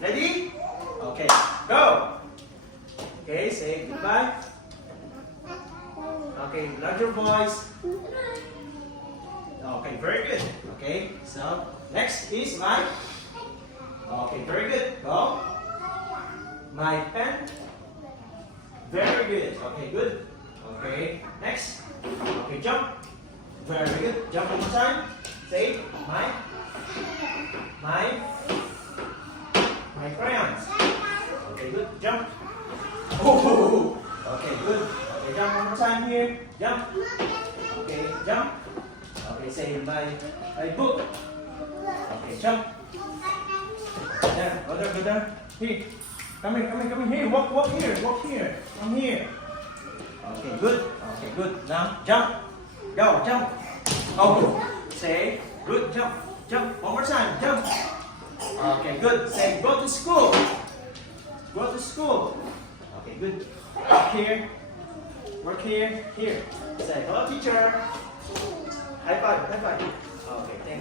Ready? Okay, go. Okay, say goodbye. Okay, larger voice. Okay, very good. Okay, so next is my. Okay, very good. Go. My pen. Very good. Okay, good. Okay, next. Okay, jump. Very good. Jump one more time. Say my crayons. Okay, good. Jump. Oh, okay, good. Okay, jump one more time here. Jump. Okay, jump. Okay, say my book. Okay, jump. Yeah, go there. Here. Come here. Walk here. Walk here. Come here. Okay, good. Okay, good. Now, jump. Go, jump. Oh, say, good, jump. Jump. One more time. Jump. Okay, good. Say, go to school. Go to school. Okay, good. Work here. Work here. Here. Say, hello, teacher. High five. High five. Okay, thank